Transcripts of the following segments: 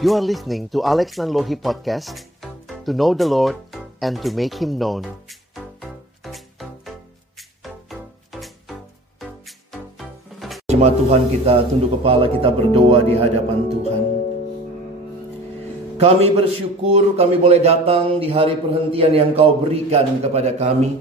You are listening to Alex Nanlohi Podcast, to know the Lord and to make Him known. Jemaat Tuhan, kita tunduk kepala, kita berdoa di hadapan Tuhan. Kami bersyukur kami boleh datang di hari perhentian yang Kau berikan kepada kami.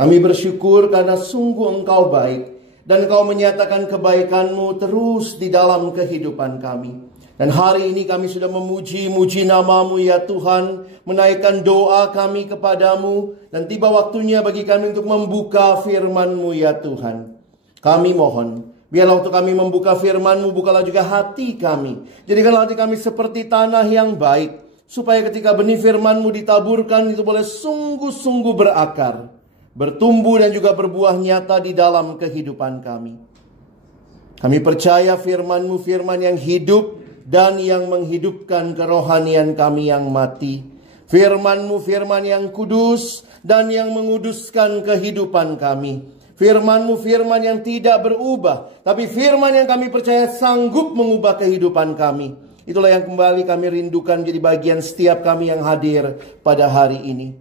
Kami bersyukur karena sungguh Engkau baik dan Engkau menyatakan kebaikan-Mu terus di dalam kehidupan kami. Dan hari ini kami sudah memuji-muji nama-Mu ya Tuhan, menaikkan doa kami kepadamu, dan tiba waktunya bagi kami untuk membuka firman-Mu ya Tuhan. Kami mohon, biarlah waktu kami membuka firman-Mu, bukalah juga hati kami. Jadikanlah hati kami seperti tanah yang baik, supaya ketika benih firman-Mu ditaburkan, itu boleh sungguh-sungguh berakar, bertumbuh dan juga berbuah nyata di dalam kehidupan kami. Kami percaya firman-Mu firman yang hidup dan yang menghidupkan kerohanian kami yang mati. Firman-Mu firman yang kudus dan yang menguduskan kehidupan kami. Firman-Mu firman yang tidak berubah, tapi firman yang kami percaya sanggup mengubah kehidupan kami. Itulah yang kembali kami rindukan menjadi bagian setiap kami yang hadir pada hari ini.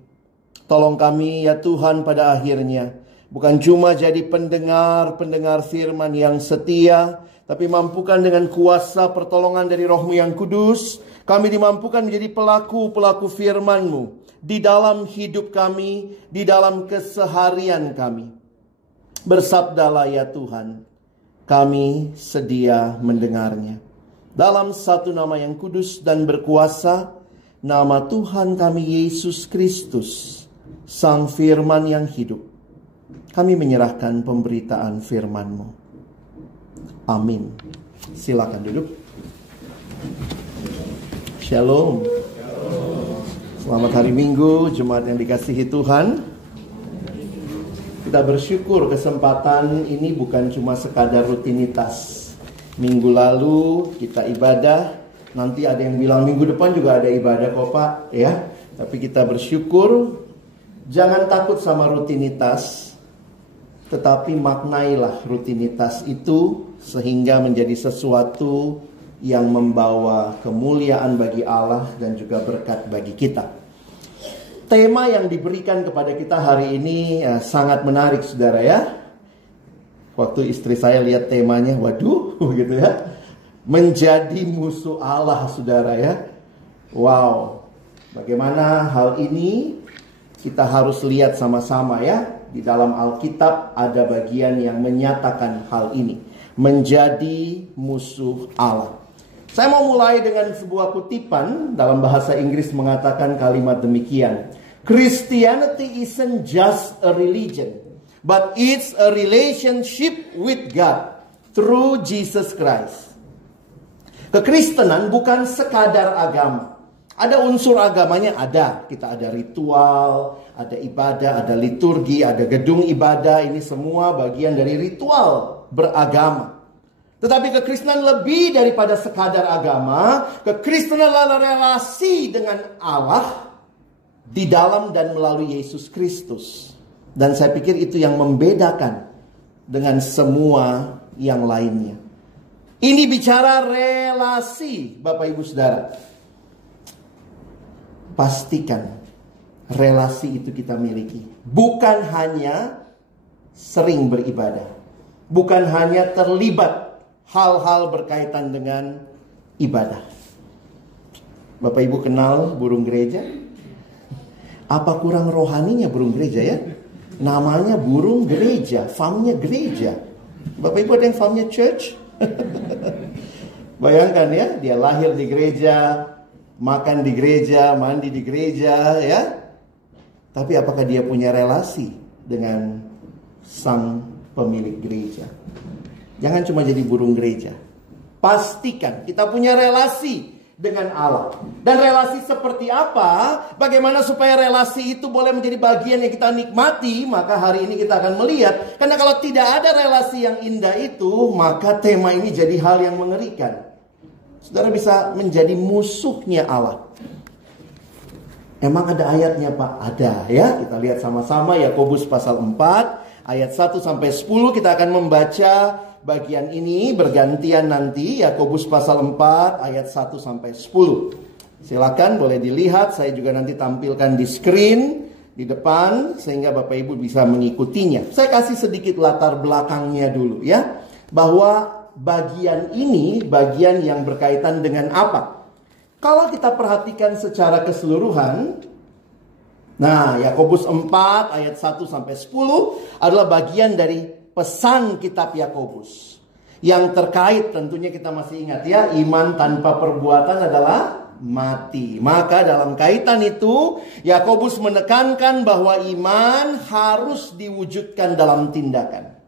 Tolong kami ya Tuhan pada akhirnya, bukan cuma jadi pendengar firman yang setia, tapi mampukan dengan kuasa pertolongan dari Roh-Mu yang kudus, kami dimampukan menjadi pelaku-pelaku firman-Mu di dalam hidup kami, di dalam keseharian kami. Bersabdalah ya Tuhan, kami sedia mendengarnya. Dalam satu nama yang kudus dan berkuasa, nama Tuhan kami Yesus Kristus, Sang Firman yang hidup, kami menyerahkan pemberitaan firman-Mu. Amin. Silakan duduk. Shalom. Selamat hari Minggu, jemaat yang dikasihi Tuhan. Kita bersyukur kesempatan ini bukan cuma sekadar rutinitas. Minggu lalu kita ibadah, nanti ada yang bilang minggu depan juga ada ibadah kok Pak, ya. Tapi kita bersyukur, jangan takut sama rutinitas, tetapi maknailah rutinitas itu sehingga menjadi sesuatu yang membawa kemuliaan bagi Allah dan juga berkat bagi kita. Tema yang diberikan kepada kita hari ini sangat menarik saudara ya. Waktu istri saya lihat temanya, waduh gitu ya. Menjadi musuh Allah saudara ya. Wow. Bagaimana hal ini kita harus lihat sama-sama ya. Di dalam Alkitab ada bagian yang menyatakan hal ini. Menjadi musuh Allah. Saya mau mulai dengan sebuah kutipan dalam bahasa Inggris mengatakan kalimat demikian. Christianity isn't just a religion, but it's a relationship with God through Jesus Christ. Kekristenan bukan sekadar agama. Ada unsur agamanya, ada. Kita ada ritual, ada ibadah, ada liturgi, ada gedung ibadah. Ini semua bagian dari ritual beragama. Tetapi kekristenan lebih daripada sekadar agama. Kekristenan adalah relasi dengan Allah di dalam dan melalui Yesus Kristus. Dan saya pikir itu yang membedakan dengan semua yang lainnya. Ini bicara relasi, Bapak Ibu Saudara. Pastikan relasi itu kita miliki. Bukan hanya sering beribadah. Bukan hanya terlibat hal-hal berkaitan dengan ibadah. Bapak Ibu kenal burung gereja? Apa kurang rohaninya burung gereja ya? Namanya burung gereja, farmnya gereja. Bapak Ibu ada yang farmnya church? Bayangkan ya, dia lahir di gereja, makan di gereja, mandi di gereja ya. Tapi apakah dia punya relasi dengan sang pemilik gereja? Jangan cuma jadi burung gereja. Pastikan kita punya relasi dengan Allah. Dan relasi seperti apa? Bagaimana supaya relasi itu boleh menjadi bagian yang kita nikmati? Maka hari ini kita akan melihat. Karena kalau tidak ada relasi yang indah itu, maka tema ini jadi hal yang mengerikan. Saudara bisa menjadi musuhnya Allah. Emang ada ayatnya Pak? Ada ya. Kita lihat sama-sama Yakobus pasal 4 ayat 1 sampai 10 kita akan membaca bagian ini bergantian nanti. Yakobus pasal 4 ayat 1 sampai 10. Silakan boleh dilihat, saya juga nanti tampilkan di screen di depan sehingga Bapak Ibu bisa mengikutinya. Saya kasih sedikit latar belakangnya dulu ya, bahwa bagian ini bagian yang berkaitan dengan apa? Kalau kita perhatikan secara keseluruhan, nah, Yakobus 4 ayat 1 sampai 10 adalah bagian dari pesan kitab Yakobus. Yang terkait tentunya kita masih ingat ya, iman tanpa perbuatan adalah mati. Maka dalam kaitan itu, Yakobus menekankan bahwa iman harus diwujudkan dalam tindakan.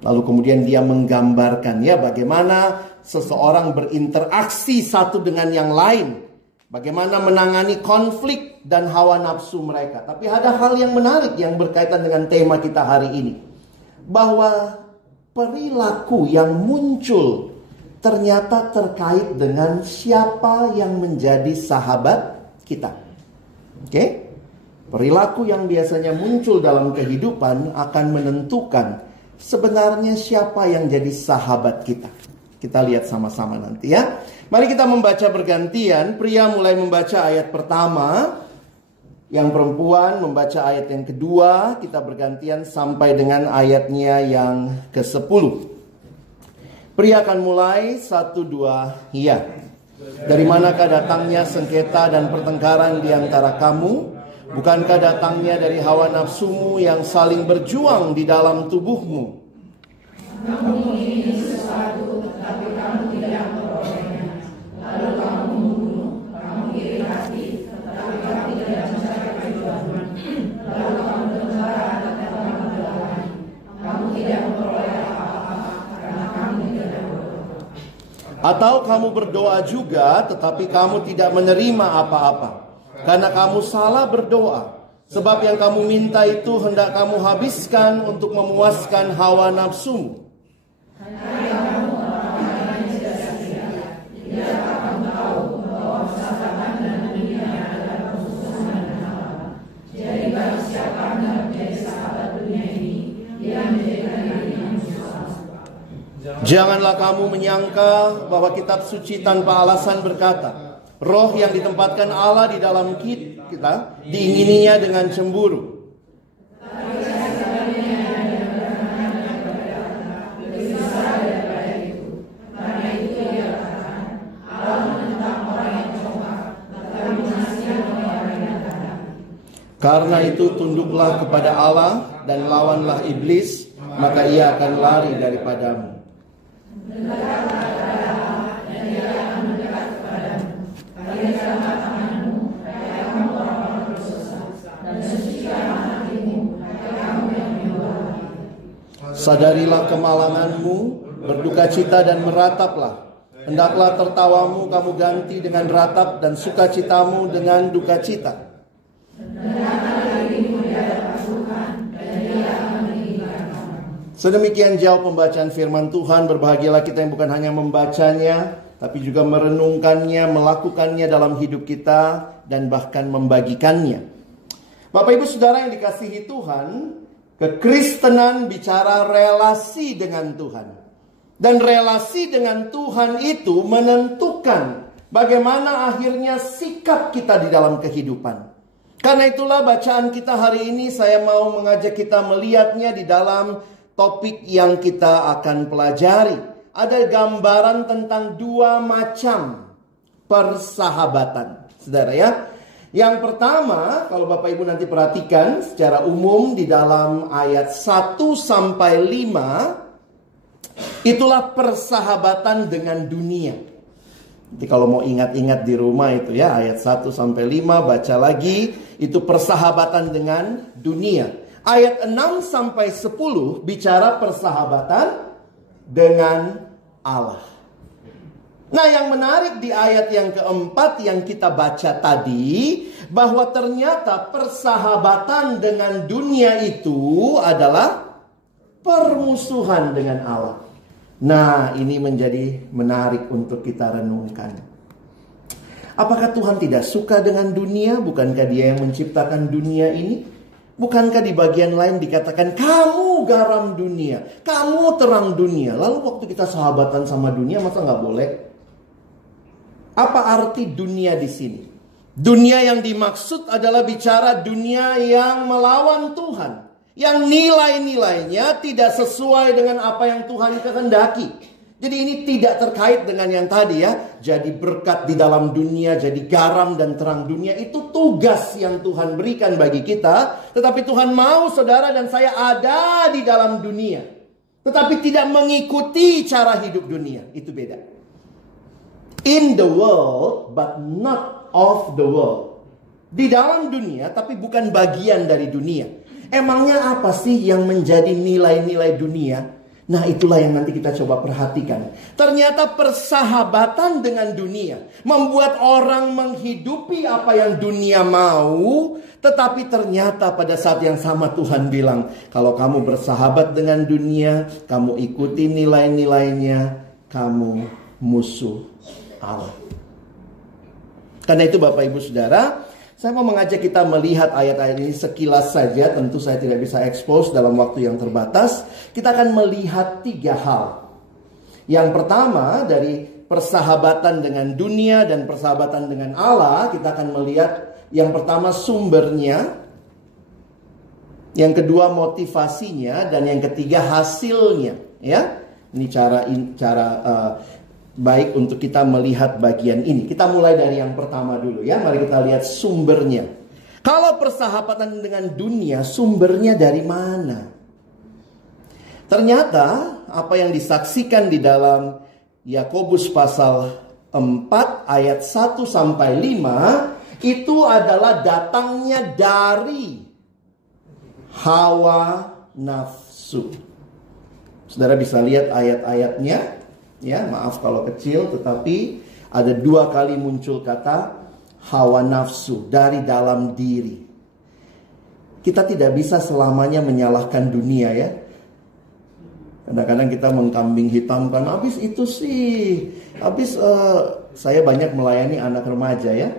Lalu kemudian dia menggambarkan ya bagaimana seseorang berinteraksi satu dengan yang lain. Bagaimana menangani konflik dan hawa nafsu mereka. Tapi ada hal yang menarik yang berkaitan dengan tema kita hari ini. Bahwa perilaku yang muncul ternyata terkait dengan siapa yang menjadi sahabat kita. Oke? Perilaku yang biasanya muncul dalam kehidupan akan menentukan sebenarnya siapa yang jadi sahabat kita. Kita lihat sama-sama nanti ya. Mari kita membaca bergantian. Pria mulai membaca ayat pertama, yang perempuan membaca ayat yang kedua. Kita bergantian sampai dengan ayatnya yang ke-10. Pria akan mulai 1, 2, ya. Dari manakah datangnya sengketa dan pertengkaran di antara kamu? Bukankah datangnya dari hawa nafsumu yang saling berjuang di dalam tubuhmu? Kamu ingin sesuatu, tetapi kamu tidak memperolehnya. Lalu kamu membunuh, kamu iri hati, tetapi kamu tidak mencari kejujuran. Lalu kamu bertengkar antara lain. Kamu tidak memperoleh apa-apa karena kamu tidak berdoa. Atau kamu berdoa juga, tetapi kamu tidak menerima apa-apa karena kamu salah berdoa. Sebab yang kamu minta itu hendak kamu habiskan untuk memuaskan hawa nafsumu. Janganlah kamu menyangka bahwa kitab suci tanpa alasan berkata, roh yang ditempatkan Allah di dalam kita diingininya dengan cemburu. Karena itu tunduklah kepada Allah dan lawanlah iblis, maka ia akan lari daripadamu. Sadarilah kemalanganmu, berduka cita dan merataplah. Hendaklah tertawamu kamu ganti dengan ratap dan sukacitamu dengan duka cita. Sedemikian jauh pembacaan firman Tuhan. Berbahagialah kita yang bukan hanya membacanya, tapi juga merenungkannya, melakukannya dalam hidup kita, dan bahkan membagikannya. Bapak Ibu Saudara yang dikasihi Tuhan, kekristenan bicara relasi dengan Tuhan. Dan relasi dengan Tuhan itu menentukan bagaimana akhirnya sikap kita di dalam kehidupan. Karena itulah bacaan kita hari ini saya mau mengajak kita melihatnya di dalam topik yang kita akan pelajari. Ada gambaran tentang dua macam persahabatan. Saudara ya. Yang pertama, kalau Bapak Ibu nanti perhatikan secara umum di dalam ayat 1 sampai 5, itulah persahabatan dengan dunia. Jadi kalau mau ingat-ingat di rumah itu ya, ayat 1 sampai 5 baca lagi, itu persahabatan dengan dunia. Ayat 6 sampai 10 bicara persahabatan dengan Allah. Nah, yang menarik di ayat yang keempat yang kita baca tadi, bahwa ternyata persahabatan dengan dunia itu adalah permusuhan dengan Allah. Nah, ini menjadi menarik untuk kita renungkan. Apakah Tuhan tidak suka dengan dunia? Bukankah Dia yang menciptakan dunia ini? Bukankah di bagian lain dikatakan kamu garam dunia, kamu terang dunia. Lalu waktu kita sahabatan sama dunia, masa nggak boleh? Apa arti dunia di sini? Dunia yang dimaksud adalah bicara dunia yang melawan Tuhan, yang nilai-nilainya tidak sesuai dengan apa yang Tuhan kehendaki. Jadi ini tidak terkait dengan yang tadi ya. Jadi berkat di dalam dunia, jadi garam dan terang dunia. Itu tugas yang Tuhan berikan bagi kita. Tetapi Tuhan mau saudara dan saya ada di dalam dunia, tetapi tidak mengikuti cara hidup dunia. Itu beda. In the world, but not of the world. Di dalam dunia, tapi bukan bagian dari dunia. Emangnya apa sih yang menjadi nilai-nilai dunia? Nah, itulah yang nanti kita coba perhatikan. Ternyata persahabatan dengan dunia membuat orang menghidupi apa yang dunia mau. Tetapi ternyata pada saat yang sama Tuhan bilang, kalau kamu bersahabat dengan dunia, kamu ikuti nilai-nilainya, kamu musuh Allah. Karena itu Bapak Ibu Saudara, saya mau mengajak kita melihat ayat-ayat ini sekilas saja. Tentu saya tidak bisa expose dalam waktu yang terbatas. Kita akan melihat 3 hal. Yang pertama dari persahabatan dengan dunia dan persahabatan dengan Allah. Kita akan melihat yang pertama sumbernya. Yang kedua motivasinya. Dan yang ketiga hasilnya. Ya, ini cara baik untuk kita melihat bagian ini. Kita mulai dari yang pertama dulu ya. Mari kita lihat sumbernya. Kalau persahabatan dengan dunia, sumbernya dari mana? Ternyata apa yang disaksikan di dalam Yakobus pasal 4 ayat 1 sampai 5 itu adalah datangnya dari hawa nafsu. Saudara bisa lihat ayat-ayatnya. Ya, maaf kalau kecil, tetapi ada 2 kali muncul kata hawa nafsu dari dalam diri. Kita tidak bisa selamanya menyalahkan dunia ya. Kadang-kadang kita mengkambing hitamkan, habis itu sih, saya banyak melayani anak remaja ya.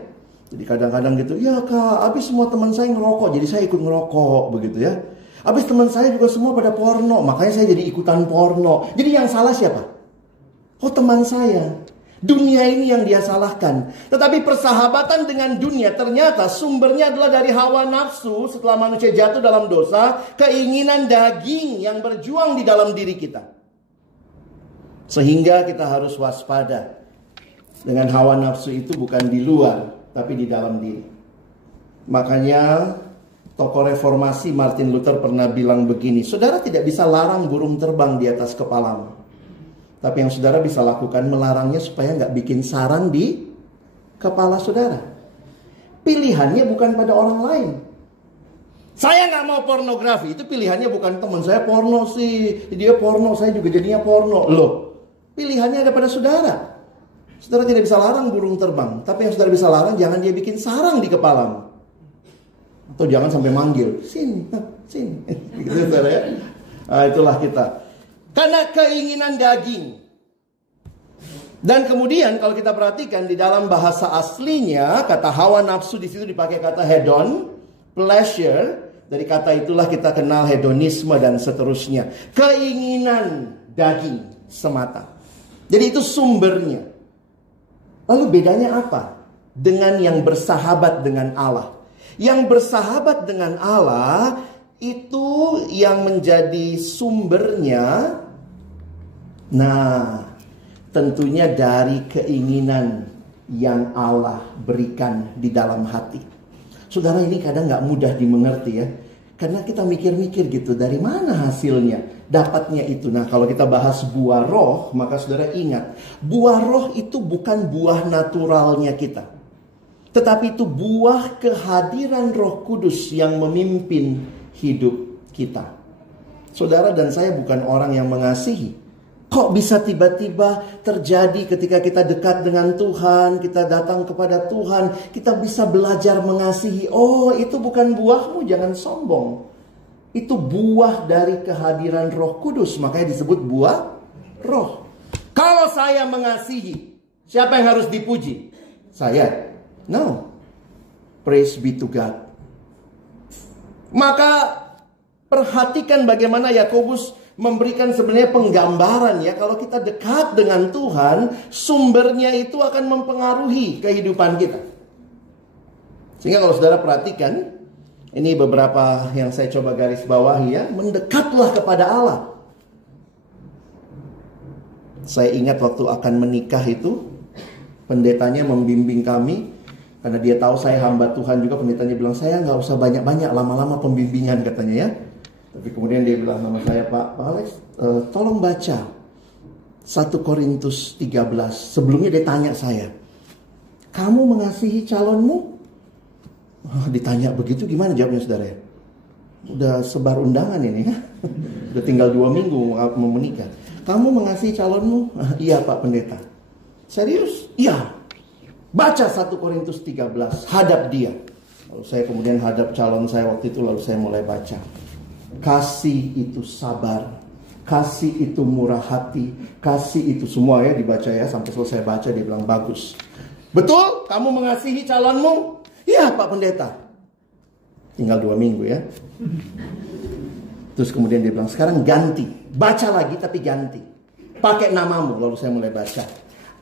Jadi kadang-kadang gitu, ya kak, habis semua teman saya ngerokok, jadi saya ikut ngerokok begitu ya. Habis teman saya juga semua pada porno, makanya saya jadi ikutan porno. Jadi yang salah siapa? Oh, teman saya. Dunia ini yang dia salahkan. Tetapi persahabatan dengan dunia ternyata sumbernya adalah dari hawa nafsu. Setelah manusia jatuh dalam dosa, keinginan daging yang berjuang di dalam diri kita. Sehingga kita harus waspada. Dengan hawa nafsu itu bukan di luar, tapi di dalam diri. Makanya tokoh reformasi Martin Luther pernah bilang begini, saudara tidak bisa larang burung terbang di atas kepalamu. Tapi yang saudara bisa lakukan melarangnya supaya nggak bikin sarang di kepala saudara. Pilihannya bukan pada orang lain. Saya nggak mau pornografi, itu pilihannya bukan teman saya porno sih, dia porno, saya juga jadinya porno. Loh, pilihannya ada pada saudara. Saudara tidak bisa larang burung terbang, tapi yang saudara bisa larang jangan dia bikin sarang di kepalamu. Atau jangan sampai manggil, sin. Gitu saudara ya. Nah, itulah kita. Karena keinginan daging. Dan kemudian kalau kita perhatikan di dalam bahasa aslinya, kata hawa nafsu di situ dipakai kata hedon, pleasure. Dari kata itulah kita kenal hedonisme dan seterusnya. Keinginan daging semata. Jadi itu sumbernya. Lalu bedanya apa dengan yang bersahabat dengan Allah? Yang bersahabat dengan Allah itu yang menjadi sumbernya. Nah, tentunya dari keinginan yang Allah berikan di dalam hati. Saudara, ini kadang gak mudah dimengerti ya. Karena kita mikir-mikir gitu, dari mana hasilnya? Dapatnya itu. Nah, kalau kita bahas buah roh, maka saudara ingat, buah roh itu bukan buah naturalnya kita. Tetapi itu buah kehadiran Roh Kudus yang memimpin hidup kita. Saudara dan saya bukan orang yang mengasihi. Kok bisa tiba-tiba terjadi ketika kita dekat dengan Tuhan, kita datang kepada Tuhan, kita bisa belajar mengasihi. Oh, itu bukan buahmu, jangan sombong. Itu buah dari kehadiran Roh Kudus, makanya disebut buah roh. Kalau saya mengasihi, siapa yang harus dipuji? Saya? No. Praise be to God. Maka perhatikan bagaimana Yakobus memberikan sebenarnya penggambaran ya. Kalau kita dekat dengan Tuhan, sumbernya itu akan mempengaruhi kehidupan kita. Sehingga kalau saudara perhatikan, ini beberapa yang saya coba garis bawahi ya. Mendekatlah kepada Allah. Saya ingat waktu akan menikah itu, pendetanya membimbing kami. Karena dia tahu saya hamba Tuhan juga, pendetanya bilang, saya nggak usah banyak-banyak, lama-lama pembimbingan katanya ya. Tapi kemudian dia bilang sama saya, Pak Alex, tolong baca 1 Korintus 13. Sebelumnya dia tanya saya, kamu mengasihi calonmu? Ditanya begitu gimana jawabnya saudara ya? Udah sebar undangan ini ya. Udah tinggal 2 minggu mau menikah. Kamu mengasihi calonmu? Iya Pak Pendeta. Serius? Iya. Baca 1 Korintus 13, hadap dia. Lalu saya kemudian hadap calon saya waktu itu, lalu saya mulai baca. Kasih itu sabar, kasih itu murah hati, kasih itu semua ya dibaca ya. Sampai selesai baca dia bilang bagus. Betul? Kamu mengasihi calonmu? Iya Pak Pendeta. Tinggal 2 minggu ya. Terus kemudian dia bilang sekarang ganti, baca lagi tapi ganti, pakai namamu. Lalu saya mulai baca.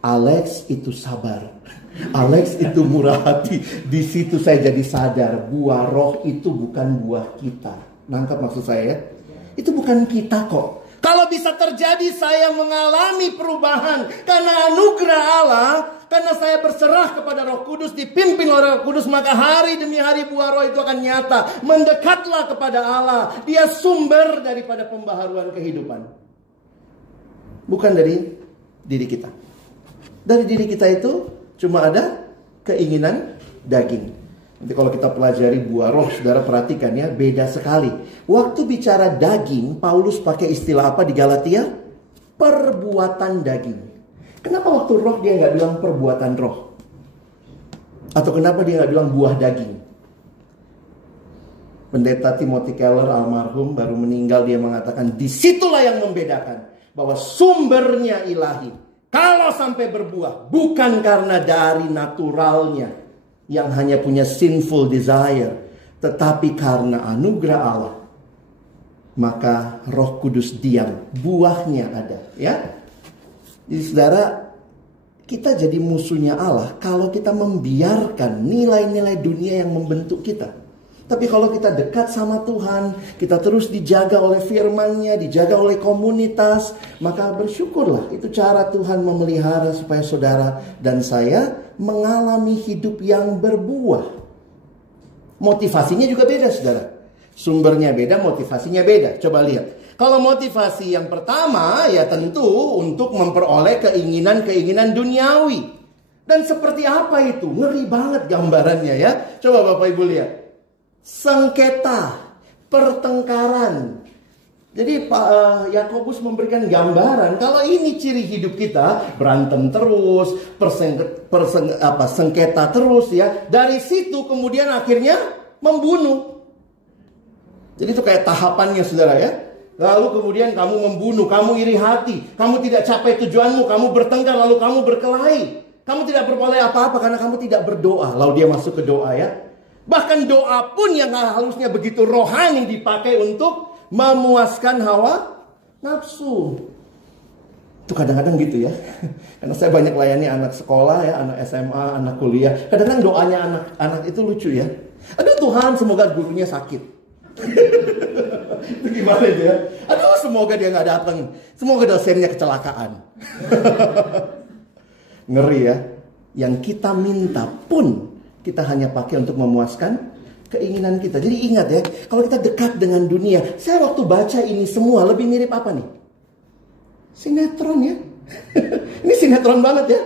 Alex itu sabar, Alex itu murah hati. Di situ saya jadi sadar, buah roh itu bukan buah kita. Nangkap maksud saya ya? Itu bukan kita kok. Kalau bisa terjadi saya mengalami perubahan karena anugerah Allah, karena saya berserah kepada Roh Kudus, dipimpin oleh Roh Kudus, maka hari demi hari buah roh itu akan nyata. Mendekatlah kepada Allah. Dia sumber daripada pembaharuan kehidupan. Bukan dari diri kita. Dari diri kita itu cuma ada keinginan daging. Nanti kalau kita pelajari buah roh, saudara perhatikan ya, beda sekali. Waktu bicara daging, Paulus pakai istilah apa di Galatia? Perbuatan daging. Kenapa waktu roh dia nggak bilang perbuatan roh? Atau kenapa dia nggak bilang buah daging? Pendeta Timothy Keller almarhum baru meninggal, dia mengatakan disitulah yang membedakan bahwa sumbernya ilahi. Kalau sampai berbuah, bukan karena dari naturalnya yang hanya punya sinful desire, tetapi karena anugerah Allah, maka Roh Kudus diam, buahnya ada, ya. Jadi saudara, kita jadi musuhnya Allah kalau kita membiarkan nilai-nilai dunia yang membentuk kita. Tapi kalau kita dekat sama Tuhan, kita terus dijaga oleh firman-Nya, dijaga oleh komunitas, maka bersyukurlah. Itu cara Tuhan memelihara supaya saudara dan saya mengalami hidup yang berbuah. Motivasinya juga beda, saudara. Sumbernya beda, motivasinya beda. Coba lihat. Kalau motivasi yang pertama, ya tentu untuk memperoleh keinginan-keinginan duniawi. Dan seperti apa itu? Ngeri banget gambarannya ya. Coba Bapak Ibu lihat. Sengketa, pertengkaran. Jadi Pak Yakobus memberikan gambaran kalau ini ciri hidup kita, berantem terus, sengketa terus ya. Dari situ kemudian akhirnya membunuh. Jadi itu kayak tahapannya saudara ya. Lalu kemudian kamu membunuh, kamu iri hati, kamu tidak capai tujuanmu, kamu bertengkar, lalu kamu berkelahi. Kamu tidak berbuat apa-apa karena kamu tidak berdoa. Lalu dia masuk ke doa ya. Bahkan doa pun yang harusnya begitu rohani dipakai untuk memuaskan hawa nafsu. Itu kadang-kadang gitu ya. Karena saya banyak layani anak sekolah ya, anak SMA, anak kuliah. Kadang-kadang doanya anak-anak itu lucu ya. Aduh Tuhan, semoga gurunya sakit. Itu gimana itu ya? Aduh semoga dia gak datang. Semoga dosennya kecelakaan. Ngeri ya. Yang kita minta pun kita hanya pakai untuk memuaskan keinginan kita. Jadi ingat ya, kalau kita dekat dengan dunia. Saya waktu baca ini semua lebih mirip apa nih? Sinetron ya. Ini sinetron banget ya.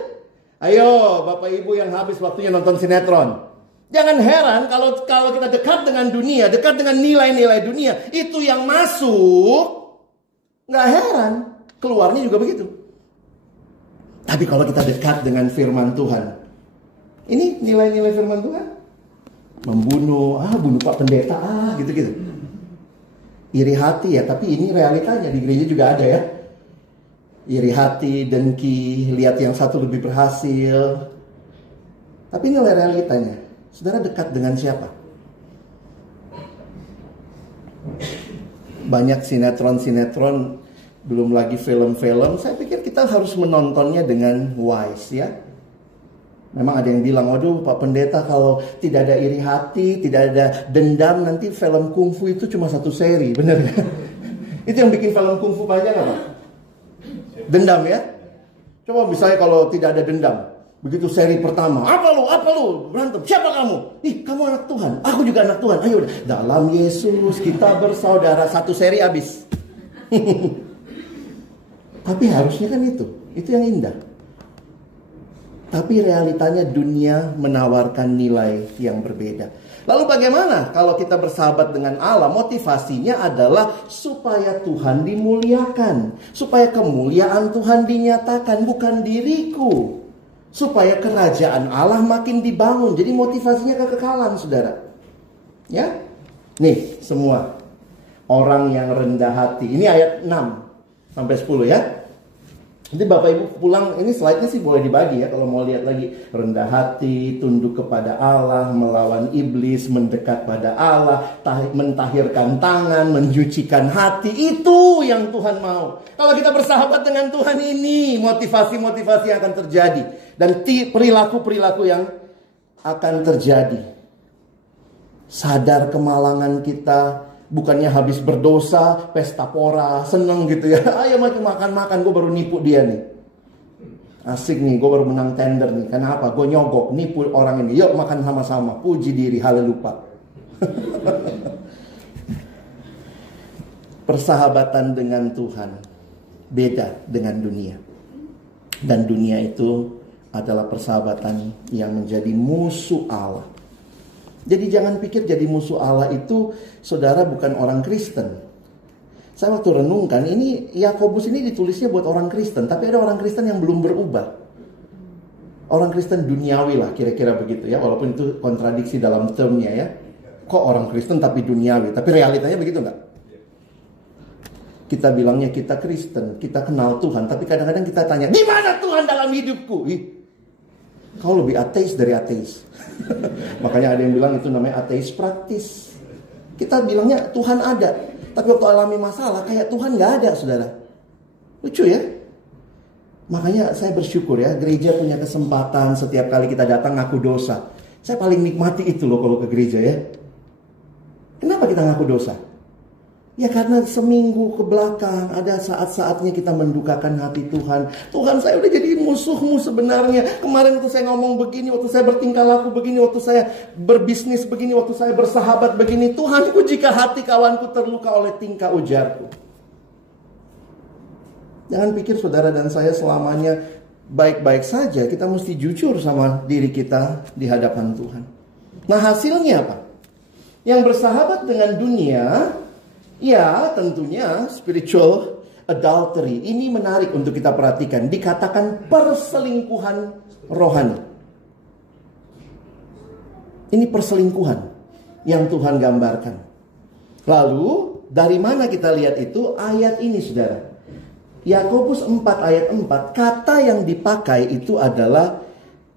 Ayo Bapak Ibu yang habis waktunya nonton sinetron. Jangan heran kalau kita dekat dengan dunia, dekat dengan nilai-nilai dunia, itu yang masuk. Nggak heran, keluarnya juga begitu. Tapi kalau kita dekat dengan firman Tuhan, ini nilai-nilai firman Tuhan. Membunuh, bunuh Pak Pendeta, gitu-gitu. Iri hati ya, tapi ini realitanya di gereja juga ada ya. Iri hati, dengki, lihat yang satu lebih berhasil. Tapi nilai realitanya. Saudara dekat dengan siapa? Banyak sinetron-sinetron, belum lagi film-film. Saya pikir kita harus menontonnya dengan wise ya. Memang ada yang bilang, waduh Pak Pendeta, kalau tidak ada iri hati, tidak ada dendam, nanti film kungfu itu cuma satu seri. Bener ya? Itu yang bikin film kungfu banyak apa? Dendam ya. Coba misalnya kalau tidak ada dendam, begitu seri pertama, apa lu berantem, siapa kamu? Ih, kamu anak Tuhan, aku juga anak Tuhan. Ayo dalam Yesus kita bersaudara. Satu seri habis. Tapi harusnya kan itu yang indah. Tapi realitanya dunia menawarkan nilai yang berbeda. Lalu bagaimana kalau kita bersahabat dengan Allah? Motivasinya adalah supaya Tuhan dimuliakan, supaya kemuliaan Tuhan dinyatakan, bukan diriku. Supaya kerajaan Allah makin dibangun. Jadi motivasinya kekekalan, saudara. Ya, nih semua orang yang rendah hati. Ini ayat 6 sampai 10 ya. Nanti Bapak Ibu pulang, ini slide-nya sih boleh dibagi ya kalau mau lihat lagi. Rendah hati, tunduk kepada Allah, melawan iblis, mendekat pada Allah, mentahirkan tangan, mencucikan hati. Itu yang Tuhan mau. Kalau kita bersahabat dengan Tuhan, ini motivasi-motivasi yang akan terjadi. Dan perilaku-perilaku yang akan terjadi. Sadar kemalangan kita. Bukannya habis berdosa, pesta pora, seneng gitu ya. Ayo makan-makan, gue baru nipu dia nih. Asik nih, gue baru menang tender nih. Kenapa? Gue nyogok, nipu orang ini. Yuk makan sama-sama, puji diri, haleluya. Persahabatan dengan Tuhan beda dengan dunia. Dan dunia itu adalah persahabatan yang menjadi musuh Allah. Jadi jangan pikir jadi musuh Allah itu saudara bukan orang Kristen. Saya waktu renungkan, ini Yakobus ini ditulisnya buat orang Kristen, tapi ada orang Kristen yang belum berubah. Orang Kristen duniawi lah, kira-kira begitu ya, walaupun itu kontradiksi dalam termnya ya. Kok orang Kristen tapi duniawi? Tapi realitanya begitu enggak? Kita bilangnya kita Kristen, kita kenal Tuhan, tapi kadang-kadang kita tanya, di mana Tuhan dalam hidupku? Kau lebih ateis dari ateis. Makanya ada yang bilang itu namanya ateis praktis. Kita bilangnya Tuhan ada, tapi waktu alami masalah kayak Tuhan gak ada, saudara. Lucu ya. Makanya saya bersyukur ya, gereja punya kesempatan setiap kali kita datang ngaku dosa. Saya paling nikmati itu loh kalau ke gereja ya. Kenapa kita ngaku dosa? Ya karena seminggu ke belakang ada saat-saatnya kita mendukakan hati Tuhan. Tuhan, saya udah jadi musuhmu sebenarnya. Kemarin waktu saya ngomong begini, waktu saya bertingkah laku begini, waktu saya berbisnis begini, waktu saya bersahabat begini. Tuhanku, jika hati kawanku terluka oleh tingkah ujarku. Jangan pikir saudara dan saya selamanya baik-baik saja. Kita mesti jujur sama diri kita di hadapan Tuhan. Nah hasilnya apa? Yang bersahabat dengan dunia, ya tentunya spiritual adultery. Ini menarik untuk kita perhatikan. Dikatakan perselingkuhan rohani. Ini perselingkuhan yang Tuhan gambarkan. Lalu dari mana kita lihat itu? Ayat ini saudara. Yakobus 4 ayat 4. Kata yang dipakai itu adalah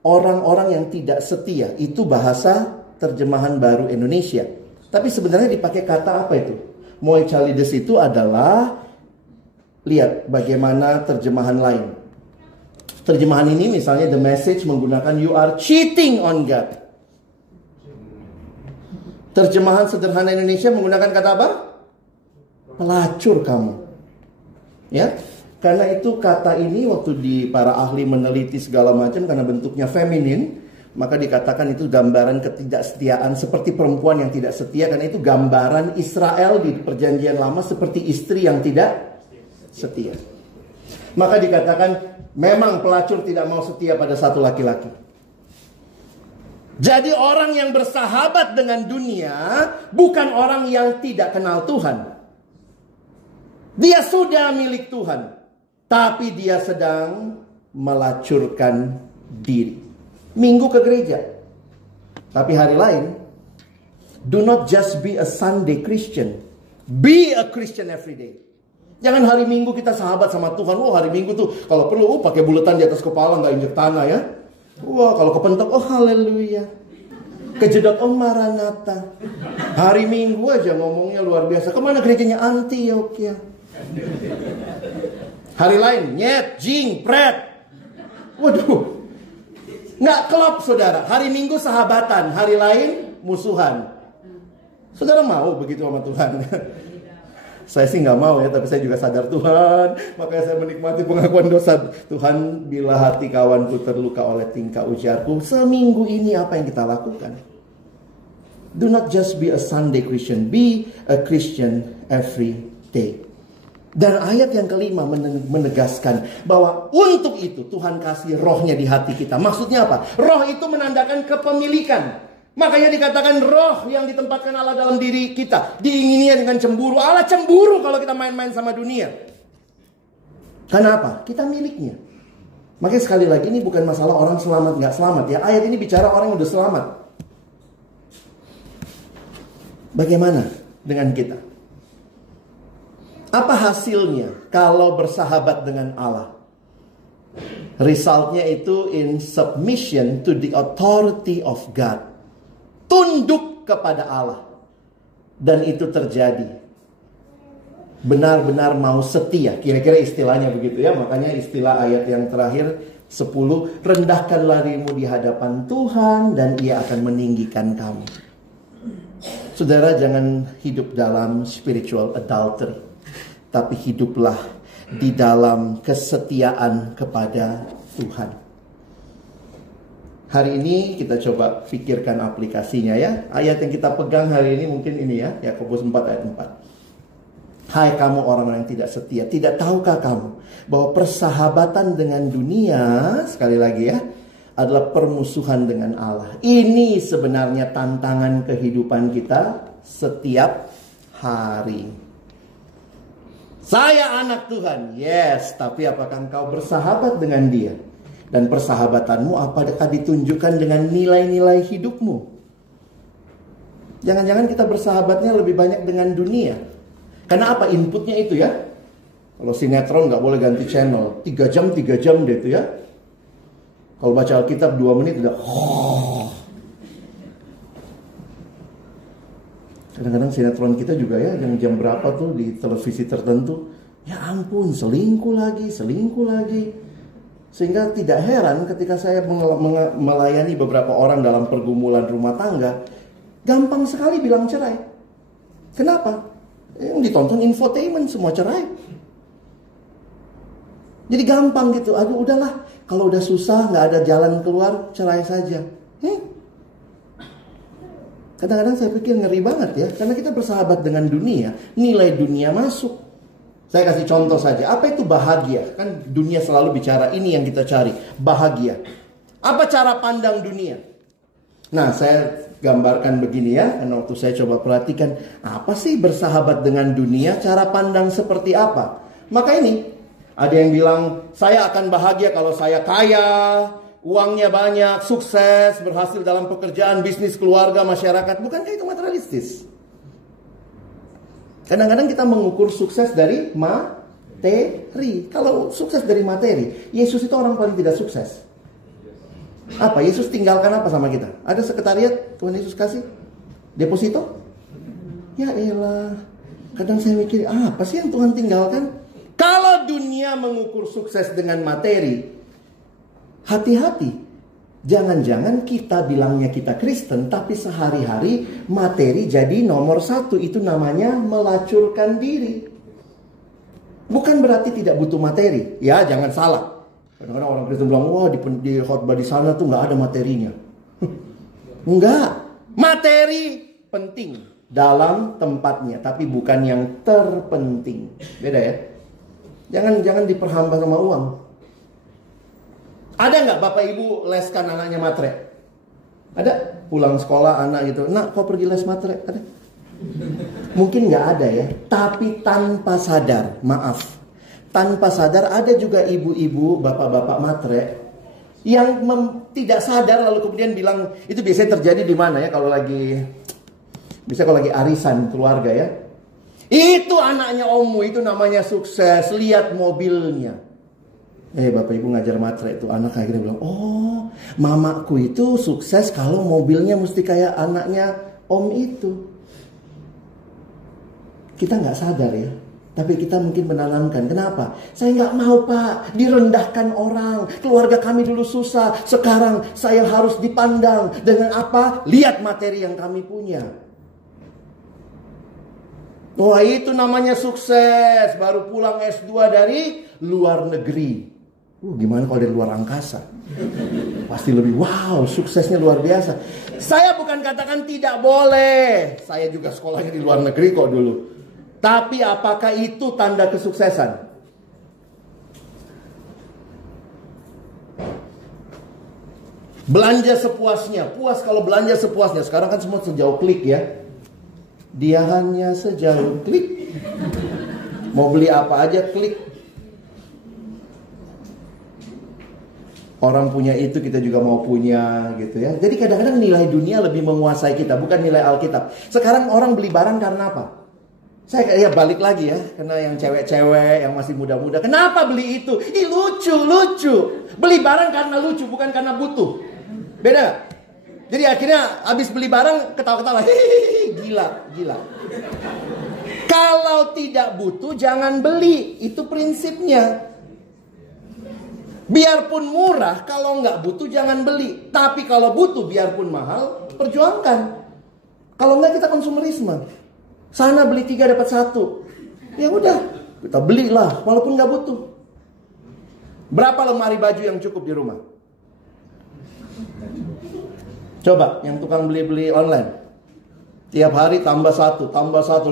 orang-orang yang tidak setia. Itu bahasa terjemahan baru Indonesia. Tapi sebenarnya dipakai kata apa itu? Moichalides itu adalah, lihat bagaimana terjemahan lain. Terjemahan ini misalnya The Message menggunakan you are cheating on God. Terjemahan sederhana Indonesia menggunakan kata apa? Pelacur kamu. Ya, karena itu kata ini waktu di para ahli meneliti segala macam karena bentuknya feminin, maka dikatakan itu gambaran ketidaksetiaan seperti perempuan yang tidak setia. Karena itu gambaran Israel di perjanjian lama seperti istri yang tidak setia. Maka dikatakan memang pelacur tidak mau setia pada satu laki-laki. Jadi orang yang bersahabat dengan dunia bukan orang yang tidak kenal Tuhan. Dia sudah milik Tuhan, tapi dia sedang melacurkan diri. Minggu ke gereja, tapi hari lain, do not just be a Sunday Christian, be a Christian every day. Jangan hari Minggu kita sahabat sama Tuhan. Wah hari Minggu tuh kalau perlu pakai buletan di atas kepala, nggak injek tanah ya. Wah kalau kepentok, oh haleluya. Kejedot, oh Maranatha. Hari Minggu aja ngomongnya luar biasa. Kemana gerejanya? Antioquia. Hari lain, nyet, jing, pret. Waduh. Nggak klop saudara. Hari Minggu sahabatan, hari lain musuhan. Saudara mau begitu sama Tuhan? Saya sih nggak mau ya, tapi saya juga sadar Tuhan. Makanya saya menikmati pengakuan dosa. Tuhan, bila hati kawanku terluka oleh tingkah ujarku, seminggu ini apa yang kita lakukan? Do not just be a Sunday Christian, be a Christian every day. Dan ayat yang kelima menegaskan bahwa untuk itu Tuhan kasih rohnya di hati kita. Maksudnya apa? Roh itu menandakan kepemilikan. Makanya dikatakan roh yang ditempatkan Allah dalam diri kita diingininya dengan cemburu. Allah cemburu kalau kita main-main sama dunia. Kenapa? Kita miliknya. Makanya sekali lagi ini bukan masalah orang selamat nggak selamat ya. Ayat ini bicara orang yang udah selamat. Bagaimana dengan kita? Apa hasilnya kalau bersahabat dengan Allah? Resultnya itu in submission to the authority of God. Tunduk kepada Allah. Dan itu terjadi. Benar-benar mau setia. Kira-kira istilahnya begitu ya. Makanya istilah ayat yang terakhir 10. Rendahkanlah dirimu di hadapan Tuhan dan Ia akan meninggikan kamu. Saudara, jangan hidup dalam spiritual adultery. Tapi hiduplah di dalam kesetiaan kepada Tuhan. Hari ini kita coba pikirkan aplikasinya ya. Ayat yang kita pegang hari ini mungkin ini ya. Yakobus 4 ayat 4. Hai kamu orang-orang yang tidak setia. Tidak tahukah kamu bahwa persahabatan dengan dunia, sekali lagi ya, adalah permusuhan dengan Allah. Ini sebenarnya tantangan kehidupan kita setiap hari. Saya anak Tuhan, yes, tapi apakah engkau bersahabat dengan Dia? Dan persahabatanmu apakah ditunjukkan dengan nilai-nilai hidupmu? Jangan-jangan kita bersahabatnya lebih banyak dengan dunia. Karena apa? Inputnya itu ya. Kalau sinetron nggak boleh ganti channel. 3 jam deh itu ya. Kalau baca Alkitab 2 menit udah. Kadang-kadang sinetron kita juga ya, yang jam berapa tuh di televisi tertentu. Ya ampun, selingkuh lagi. Sehingga tidak heran ketika saya melayani beberapa orang dalam pergumulan rumah tangga, gampang sekali bilang cerai. Kenapa? Yang ditonton infotainment semua cerai. Jadi gampang gitu. Aduh udahlah, kalau udah susah nggak ada jalan keluar, cerai saja. Kadang-kadang saya pikir ngeri banget ya, karena kita bersahabat dengan dunia, nilai dunia masuk. Saya kasih contoh saja. Apa itu bahagia? Kan dunia selalu bicara ini yang kita cari. Bahagia. Apa cara pandang dunia? Nah, saya gambarkan begini ya. Karena waktu saya coba perhatikan. Apa sih bersahabat dengan dunia? Cara pandang seperti apa? Maka ini. Ada yang bilang, saya akan bahagia kalau saya kaya. Uangnya banyak, sukses, berhasil dalam pekerjaan, bisnis, keluarga, masyarakat. Bukankah itu materialistis? Kadang-kadang kita mengukur sukses dari materi. Kalau sukses dari materi, Yesus itu orang paling tidak sukses. Apa? Yesus tinggalkan apa sama kita? Ada sekretariat Tuhan Yesus kasih? Deposito? Ya elah. Kadang saya mikir, apa sih yang Tuhan tinggalkan? Kalau dunia mengukur sukses dengan materi, hati-hati. Jangan-jangan kita bilangnya kita Kristen, tapi sehari-hari materi jadi nomor 1. Itu namanya melacurkan diri. Bukan berarti tidak butuh materi. Ya, jangan salah. Kadang-kadang orang Kristen bilang, wah di khotbah di sana tuh nggak ada materinya. Enggak. Materi penting dalam tempatnya, tapi bukan yang terpenting. Beda ya. Jangan diperhamba sama uang. Ada nggak bapak ibu leskan anaknya matre? Ada? Pulang sekolah anak gitu, nak kau pergi les matre? Ada? Mungkin nggak ada ya. Tapi tanpa sadar, maaf, tanpa sadar ada juga ibu-ibu, bapak-bapak matre yang tidak sadar lalu kemudian bilang, itu biasanya terjadi di mana ya? Kalau lagi arisan keluarga ya. Itu anaknya ommu itu namanya sukses, lihat mobilnya. Bapak Ibu ngajar matre itu, anak akhirnya bilang, oh mamaku itu sukses kalau mobilnya mesti kayak anaknya om itu. Kita nggak sadar ya, tapi kita mungkin menanamkan. Kenapa? Saya nggak mau Pak direndahkan orang. Keluarga kami dulu susah, sekarang saya harus dipandang dengan apa? Lihat materi yang kami punya. Wah, itu namanya sukses. Baru pulang S2 dari luar negeri. Gimana kalau dari luar angkasa? Pasti lebih wow, suksesnya luar biasa. Saya bukan katakan tidak boleh. Saya juga sekolahnya di luar negeri kok dulu. Tapi apakah itu tanda kesuksesan? Belanja sepuasnya. Puas kalau belanja sepuasnya. Sekarang kan semua sejauh klik ya. Dia hanya sejauh klik. Mau beli apa aja klik. Orang punya itu kita juga mau punya gitu ya. Jadi kadang-kadang nilai dunia lebih menguasai kita, bukan nilai Alkitab. Sekarang orang beli barang karena apa? Saya balik lagi ya, karena yang cewek-cewek yang masih muda-muda, kenapa beli itu? Ih lucu. Beli barang karena lucu, bukan karena butuh. Beda gak? Jadi akhirnya habis beli barang ketawa-ketawa, gila. Kalau tidak butuh jangan beli, itu prinsipnya. Biarpun murah, kalau nggak butuh jangan beli. Tapi kalau butuh, biarpun mahal, perjuangkan. Kalau nggak kita konsumerisme. Sana beli 3 dapat 1. Ya udah, kita belilah walaupun nggak butuh. Berapa lemari baju yang cukup di rumah? Coba yang tukang beli-beli online. Tiap hari tambah satu.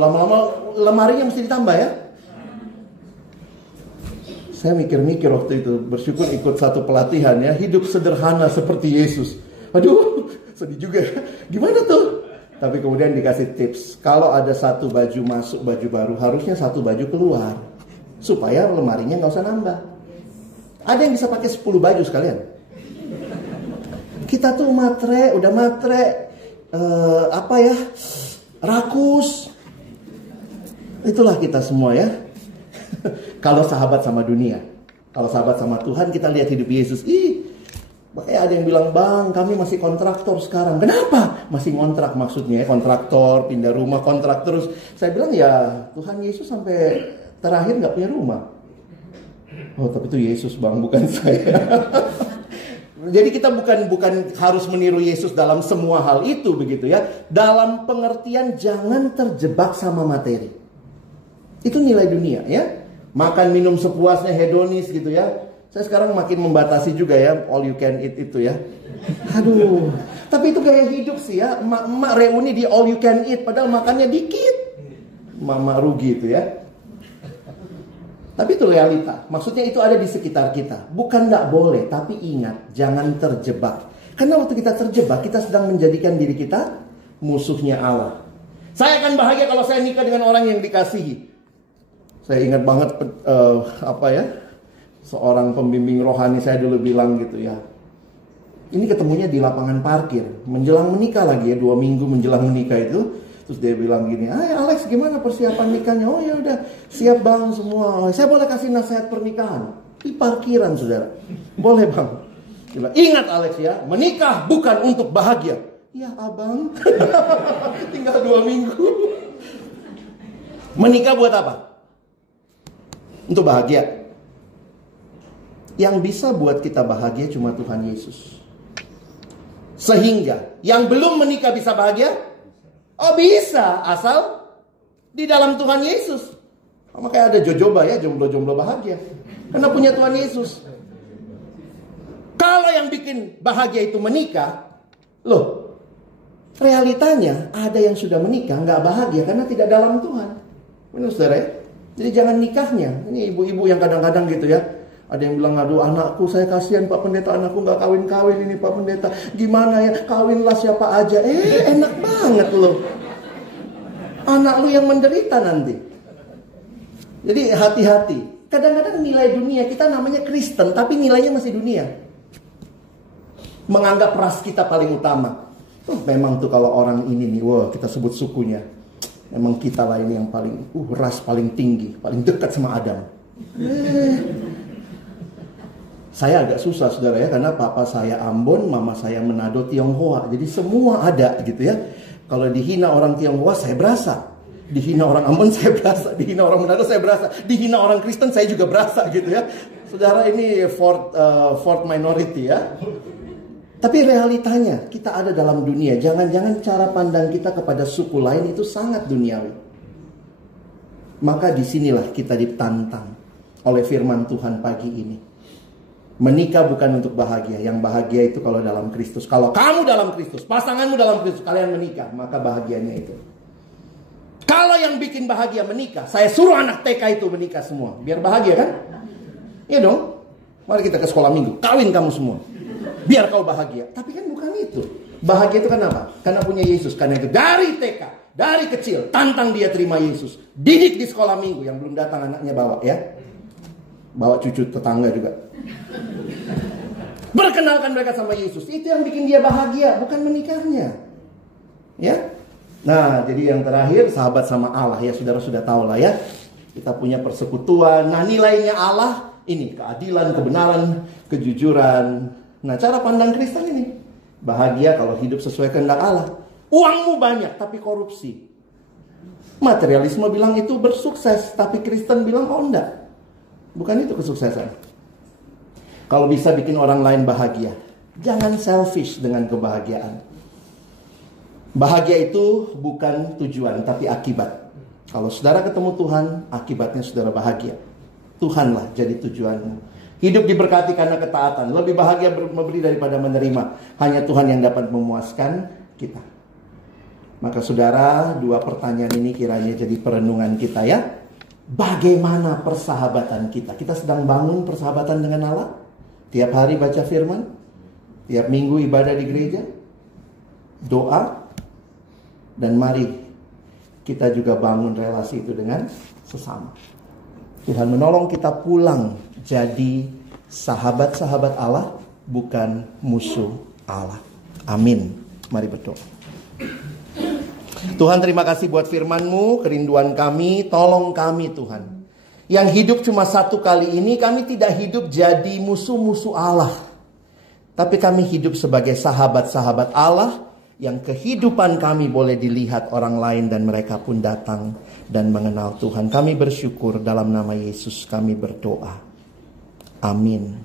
Lama-lama lemarinya mesti ditambah ya. Saya mikir-mikir waktu itu, bersyukur ikut satu pelatihan ya, hidup sederhana seperti Yesus. Aduh, sedih juga. Gimana tuh? Tapi kemudian dikasih tips, kalau ada satu baju masuk, baju baru, harusnya satu baju keluar. Supaya lemarinya nggak usah nambah. Ada yang bisa pakai 10 baju sekalian. Kita tuh udah matre, rakus. Itulah kita semua ya. Kalau sahabat sama dunia. Kalau sahabat sama Tuhan, kita lihat hidup Yesus. Makanya ada yang bilang, bang kami masih kontraktor sekarang. Kenapa? Masih ngontrak maksudnya ya. Kontraktor, pindah rumah, kontrak terus. Saya bilang ya Tuhan Yesus sampai terakhir gak punya rumah. Oh tapi itu Yesus bang, bukan saya. Jadi kita bukan harus meniru Yesus dalam semua hal itu begitu ya. Dalam pengertian jangan terjebak sama materi. Itu nilai dunia ya. Makan minum sepuasnya, hedonis gitu ya. Saya sekarang makin membatasi juga ya, all you can eat itu ya. Aduh, tapi itu gaya hidup sih ya. Emak reuni di all you can eat, padahal makannya dikit. Mama rugi itu ya. Tapi itu realita. Maksudnya itu ada di sekitar kita. Bukan gak boleh, tapi ingat, jangan terjebak. Karena waktu kita terjebak, kita sedang menjadikan diri kita musuhnya Allah. Saya akan bahagia kalau saya nikah dengan orang yang dikasihi. Saya ingat banget seorang pembimbing rohani saya dulu bilang gitu ya. Ini ketemunya di lapangan parkir, menjelang menikah lagi ya, 2 minggu menjelang menikah itu. Terus dia bilang gini, Alex gimana persiapan nikahnya? Oh ya udah siap bang semua. Saya boleh kasih nasihat pernikahan? Di parkiran saudara. Boleh bang. Dia bilang, ingat Alex ya, menikah bukan untuk bahagia. Ya abang. Tinggal 2 minggu. Menikah buat apa? Untuk bahagia. Yang bisa buat kita bahagia cuma Tuhan Yesus. Sehingga yang belum menikah bisa bahagia? Oh bisa, asal di dalam Tuhan Yesus. Makanya ada jojoba ya, jomblo-jomblo bahagia. Karena punya Tuhan Yesus. Kalau yang bikin bahagia itu menikah, loh, realitanya ada yang sudah menikah nggak bahagia karena tidak dalam Tuhan. Benar saudara ya? Jadi jangan nikahnya. Ini ibu-ibu yang kadang-kadang gitu ya. Ada yang bilang, aduh anakku saya kasihan Pak Pendeta, anakku gak kawin-kawin ini Pak Pendeta. Gimana ya, kawinlah siapa aja. Enak banget loh. Anak lu yang menderita nanti. Jadi hati-hati. Kadang-kadang nilai dunia, kita namanya Kristen, tapi nilainya masih dunia. Menganggap ras kita paling utama. Memang tuh kalau orang ini nih, wah kita sebut sukunya. Memang kita lah ini yang paling, ras paling tinggi, paling dekat sama Adam. Saya agak susah saudara ya, karena papa saya Ambon, mama saya Manado Tionghoa. Jadi semua ada gitu ya. Kalau dihina orang Tionghoa saya berasa, dihina orang Ambon saya berasa, dihina orang Manado saya berasa, dihina orang Kristen saya juga berasa gitu ya. Saudara, ini fourth minority ya. Tapi realitanya kita ada dalam dunia. Jangan-jangan cara pandang kita kepada suku lain itu sangat duniawi. Maka disinilah kita ditantang oleh firman Tuhan pagi ini. Menikah bukan untuk bahagia. Yang bahagia itu kalau dalam Kristus. Kalau kamu dalam Kristus, pasanganmu dalam Kristus, kalian menikah, maka bahagianya itu. Kalau yang bikin bahagia menikah, saya suruh anak TK itu menikah semua. Biar bahagia kan? Iya dong. Mari kita ke sekolah minggu. Kawin kamu semua. Biar kau bahagia. Tapi kan bukan itu. Bahagia itu kan apa? Karena punya Yesus. Karena itu dari TK, dari kecil, tantang dia terima Yesus. Didik di sekolah minggu. Yang belum datang anaknya bawa ya. Bawa cucu tetangga juga. Perkenalkan mereka sama Yesus. Itu yang bikin dia bahagia, bukan menikahnya. Ya. Nah, jadi yang terakhir, sahabat sama Allah ya. Saudara sudah tahu lah ya. Kita punya persekutuan. Nah, nilainya Allah ini keadilan, kebenaran, kejujuran. Nah, cara pandang Kristen ini bahagia kalau hidup sesuai kehendak Allah. Uangmu banyak tapi korupsi. Materialisme bilang itu bersukses, tapi Kristen bilang oh enggak. Bukan itu kesuksesan. Kalau bisa bikin orang lain bahagia, jangan selfish dengan kebahagiaan. Bahagia itu bukan tujuan, tapi akibat. Kalau saudara ketemu Tuhan, akibatnya saudara bahagia. Tuhanlah jadi tujuanmu. Hidup diberkati karena ketaatan. Lebih bahagia memberi daripada menerima. Hanya Tuhan yang dapat memuaskan kita. Maka saudara, dua pertanyaan ini kiranya jadi perenungan kita ya. Bagaimana persahabatan kita? Kita sedang bangun persahabatan dengan Allah? Tiap hari baca firman? Tiap minggu ibadah di gereja? Doa? Dan mari kita juga bangun relasi itu dengan sesama. Tuhan menolong kita pulang jadi sahabat-sahabat Allah, bukan musuh Allah. Amin. Mari berdoa. Tuhan, terima kasih buat firman-Mu, kerinduan kami, tolong kami Tuhan. Yang hidup cuma satu kali ini, kami tidak hidup jadi musuh-musuh Allah. Tapi kami hidup sebagai sahabat-sahabat Allah, yang kehidupan kami boleh dilihat orang lain dan mereka pun datang dan mengenal Tuhan. Kami bersyukur dalam nama Yesus kami berdoa. Amin.